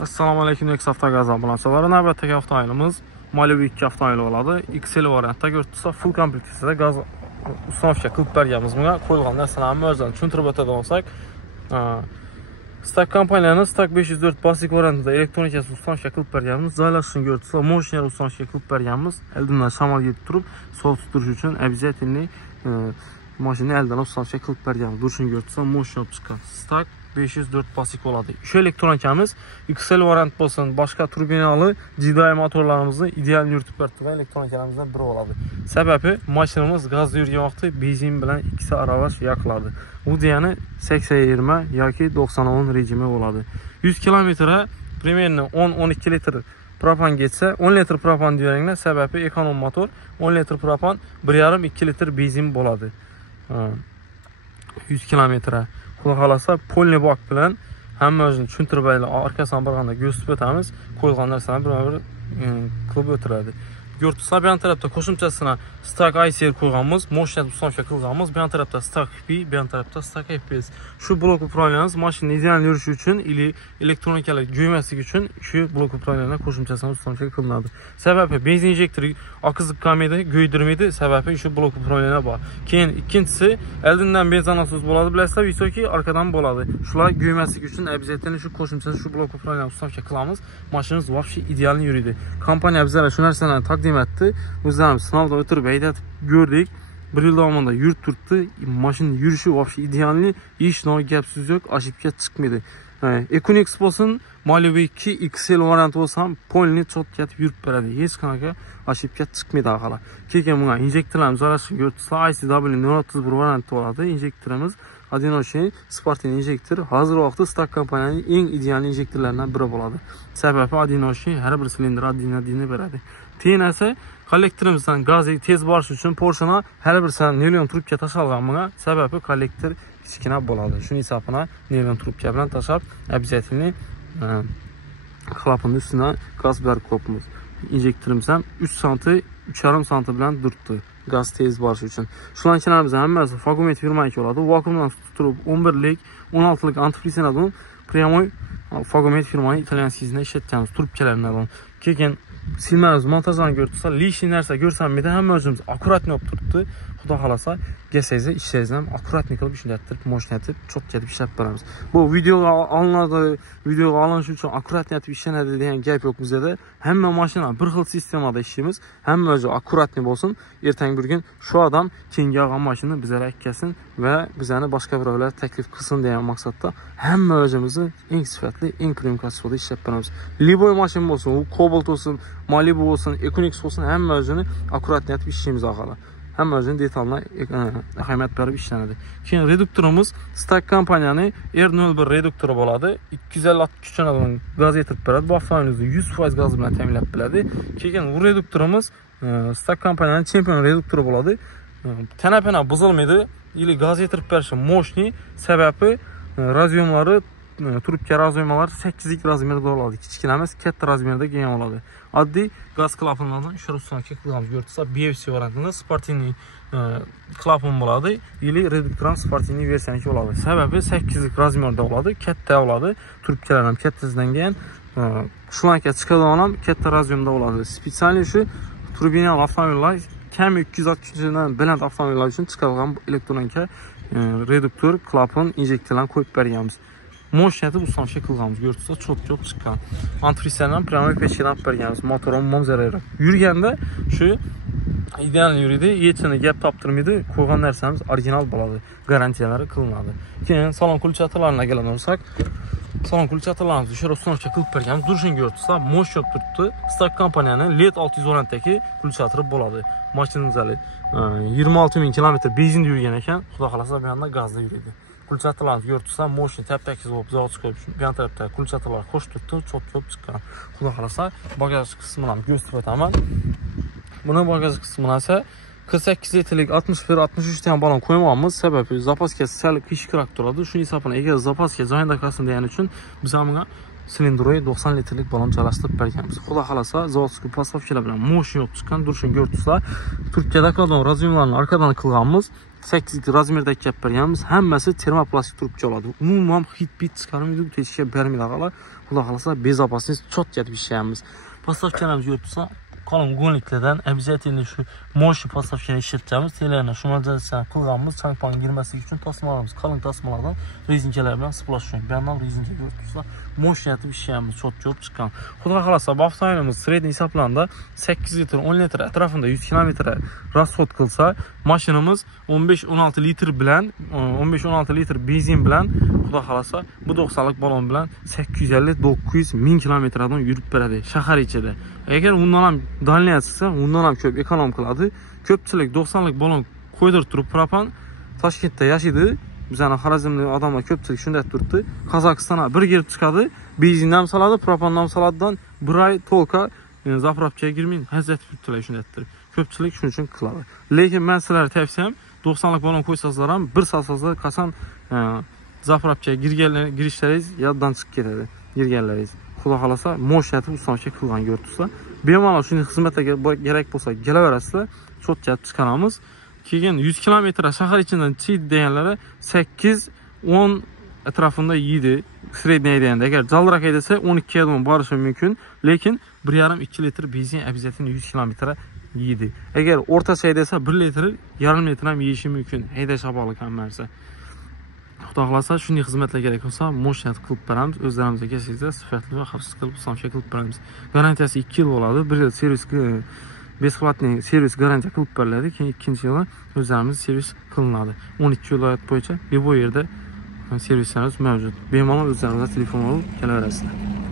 Assalomu alaykum, Next Avtogaz abunachilari. Navbatdagi avtomobilimiz Malibu 2 avtomobili bo'ladi. XL variantda ko'rsa full kompleksiyada gaz uстановка qilib berganmiz. Bunga qo'yilgan narsalarni o'zdan tushuntirib o'tadigan bo'lsak, Stack kompaniyani Stack 504 basic variantida elektronikasi uстановка qilib berganmiz. Joylashishini ko'rsa, motion uстановка qilib berganmiz. Eldindan shamol yetib turib, sovuq turish uchun обязательно mashinani eldan uстановка qilib berganmiz. Durishini ko'rsa, motion chiqqan. Stack 504 basic bo'ladi. Shu elektronikamiz XL variant bo'lsin, boshqa turbinali GDI motorlarimizni ideal yuritib beradigan elektronikalarımızdan biri bo'ladi. Sababi mashinamiz gazda yurgan vaqtda benzin bilan ikkisi aralash yoqiladi. Bu degani 80-20 yoki 90-10 rejimi bo'ladi. 100 kilometrga примерно 10-12 litr propan ketsa, 10 litr propan deganinglar, sababi ekonom motor, 10 litr propan 1,5-2 litr benzin bo'ladi. 100 kilometrga Xudo xolasa polni bak bilan hamma o'zini tushuntirib ayla orqasidan borganda ko'rsatib o'tamiz. Qo'yilgan narsalarni bir-bir qilib o'tiradi. Ko'rsa bu tarafda qo'shimchasini Stack ICR qo'yganmiz, motion uстановка qilganmiz. Bu tarafda Stack FP, bu tarafda Stack FPS. Shu blok upravleniyangiz mashina ideal yurishi uchun ili elektronikalar jo'ymasligi uchun shu blok upravleniyadan qo'shimchasini uстановка qilinadi. Sababi benzin injektori oqizib qolmaydi, go'ydirmaydi. Sababi shu blok upravleniya bor. Keyin ikkinchisi eldindan benzin nasos bo'ladi, bilasizlar, yoki orqadan bo'ladi. Shular go'ymasligi uchun обязательно shu qo'shimchasini shu blok upravleniyadan uстановка qilamiz. Mashinamiz вообще ideal yuradi. Kompaniya bizlarga shu narsalarni taqdim etdi. O'zlarimiz sinovda o'tirib aytib ko'rdik. 1 yil davomida yurib turibdi. Mashina yurishi вообще idealni, hech no gap so'z yo'q, ashibga chiqmaydi. Equinox bo'lsin, Malibu 2 XL variant bo'lsa ham polni cho'tkatib yurib beradi. Hech qanaqa ashibga chiqmaydi axala. Keyin bunga injektorlarimiz arasini ko'rsa, ICW 031 variant bo'ladi. Injektorimiz Adinoshi Sporting injektor. Hozir vaqtda Stack kompaniyaning eng ideal injektorlaridan biri bo'ladi. Sababi Adinoshi har bir silindr adini beradi. Keyin esa kollektorimizdan gaz tez borish uchun Porsche'na har bir san nilon trubka tashalgan bunga. Sababi kollektor kichkina bo'ladi. Shuning hisobiga nilon trubka bilan tashab, обязательно klapanning ustidan gaz berib qo'yamiz. Injektorimiz ham 3 sm, 3,5 sm bilan turibdi. Gaz tez borish uchun. Shularning hammasi Fagomet firmaniki bo'ladi. Vakuumdan turib 11lik, 16lik antifrizenadon прямой Fagomet firmaning italyanskiy ishlatganmiz trubkalardan. Keyin silmamiz montajdan ko'rsa, lishni narsa ko'rsanmidi, hamma o'zimiz akkuratni olib turibdi. Xudo xolasa, kelsangiz, ishingiz ham akkuratni qilib ishlatib, mo'shnatib, cho'tkatib ishlab beramiz. Bu videoga olinadi, videoga olinish uchun akkuratni etib ishlanadi degan gap yo'q bizda. Hamma mashina bir xil sistemada ishlaymiz. Hamma o'zi akkuratni bo'lsin. Ertang bir kun shu odam keyingi olgan mashinani bizlarga yetkazsin va bizani boshqa birovlar taklif qilsin degan maqsadda hamma o'zimizni eng sifatli, eng premium kasbda ishlab beramiz. Liboy mashina bo'lsin, u Cobalt bo'lsin, Malibu bo'lsin, Equinox bo'lsin, hamma o'zini akkuratni etib ishlaymiz axala. Hamma o'zini detalni ahamiyat berib ishlanadi. Keyin reduktorimiz Stack kompaniyaning R01 reduktori bo'ladi. 250 kuchini gaz yetirib beradi. Bu avtomobilimizni 100% gaz bilan ta'minlab beradi. Keyin bu reduktorimiz Stack kompaniyaning Champion reduktori bo'ladi. Tanapana buzilmaydi. Ili gaz yetirib berishi moshni, sababi razyomlari trubka razyomalari 8 lik razmerda bo'ladi. Kichkina emas, katta razmerda kelgan bo'ladi. Oddiy gaz klapanlardan ishtirokchilarga qilamiz. Ko'rsa, BFC variantida Sporting klapan bo'ladi. Ili reduktor ham Sporting versiyaniki bo'ladi. Sababi 8 lik razmerda bo'ladi, katta bo'ladi. Trubkalar ham kattasidan keyin shlanka chiqadigan ham katta razmerda bo'ladi. Spesial shu turbinali avtomobillar kam 260 dan baland avtomobillar uchun chiqarilgan elektronika reduktor, klapan, injektorlarni qo'yib berganmiz. Mo'shnatib uстановка qilganmiz. Ko'rsa, cho'p-cho'p chiqqan. Antifrizdan прямой pechkadan olib berganmiz. Motorim momzarayroq. Yurganda shu ideal yuridi, yechini gap toptirmaydi. Qo'ygan narsamiz original bo'ladi. Garantiyalari qilinadi. Keyin salon kulchatalariga keladigan bo'lsak, salon kulchatalarizni shu uстановка qilib berganmiz. Durishini ko'rsa, mo'sh yo'q turibdi. Stack kompaniyaning LED 600 variantdagi kulchatir bo'ladi. Mashinamiz 26 000 kilometr benzinda yurgan ekan, xudo xolasa bu yerda gazda yuradi. Kulchatalarni ko'rsa, moshina tap-takiz bo'lib zavod qo'yib, bu tarafda kulchatalar qo'sh turibdi, cho'p-cho'p chiqqan. Xudo xolasa bagaj qismini ham ko'rsatib o'taman. Buni bagaj qismini esa 48 litrlik 61-63 dan balon qo'ymoqmiz. Sababi zapaska sal qiyshqroq turadi. Shuning hisobiga agar zapaska joyida qolsin degani uchun biz bunga silindroy 90 litrlik balon chalashtirib berganmiz. Xudo xolasa zavodskiy postavkalar bilan moshina yo'q chiqqan. Durishini ko'rsa, Turkiyada qolgan razyomalarni orqadan qilganmiz. 8 litr razmerdəki gəp bərgənimiz həmməsi termoplastik trubka oladı. Umumam hit-bit çıxarım, bu teşkil bərmir ağalar. Xulaq alasa bezapasınız çok gedib işləyimiz. Pastavkanımız yurtsa, kalın qonliklərdən əvziyyətində şu moşi pastavkanı işlətəcəyimiz telələrinə şumalcəlisini qılğanımız çanpanın girməsi üçün tasmalarımız, kalın tasmalardan rezinkələrlə splaşyon. Bəyəndən rezinkə yurtsa, moşi yətib işləyimiz çok görüb çıxan. Xulaq alasa, bu avtomobilimiz sredni hesablarında 8 litr, 10 litr ətrafında 100 kilometrə rasxod qılsa, maşinimiz 15-16 litr bilən, 15-16 litr benzin bilən, xulaq alasa, bu 90'lıq balon bilən 850-900-1000 kilometrədən yürüb belədi, şəhər içədə. Əgər bundan dalniyə çıxsa, bundan köp ekonom qıladı. Köpçülük 90'lıq balon koydurturup propan Taşkentdə yaşadı. Bizə Xarazmli adamla köpçülük şündə durdu. Kazakistana bir girib çıxadı. Benzindən saladı, propandan saladıdan bir ay tolka zapravkaya girməyin. Həzrət Türkçülük şündətdir. Köpçülük şunun üçün qıladı. Lakin mən sizlərə təvsiyəm 90'lıq balon koysazlaram, bir salsazlar kasan zapravkaya girişləriz yaddan çıx gedədi. Girgənləriz. Xulaq alasa, moş yətib ustanışa qılğan gördürsə. Benim ala şimdi xizmətə gerek bolsa gələ verəslə, çok gəlib çıxanamız. Keyin 100 kilometre şəhər içindən çiğ deyənlərə 8-10 ətrafında 7 sredniyə deyəndə. Əgər calıraq edəsə 12'ye doğru barışı mümkün. Lakin 1,5-2 litr benzin əvziyyətini 100 kilometre 7. Əgər orta şeydəsə 1 litr, yarım litrəm yeyişi mümkün. Heydə şabalı kəmmərsə. Xudaqlasa, şunday xizmətlə gerek olsa, moşinət qılıb bərəmiz, özlərimizə keçəcəksə, sifətli və xəfsiz qılıb ustanışa qılıb bərəmiz. Garantiyası 2 yıl oladı, 1 yıl servis, besplatni servis garantiya qılıb bərlədik, 2-ci yıla özlərimiz servis qılınadı. 12 vilayət boyunca bir bu yerdə servislərimiz mövcud. Benim olan özlərimizə telefon olub, gələ verəsiniz.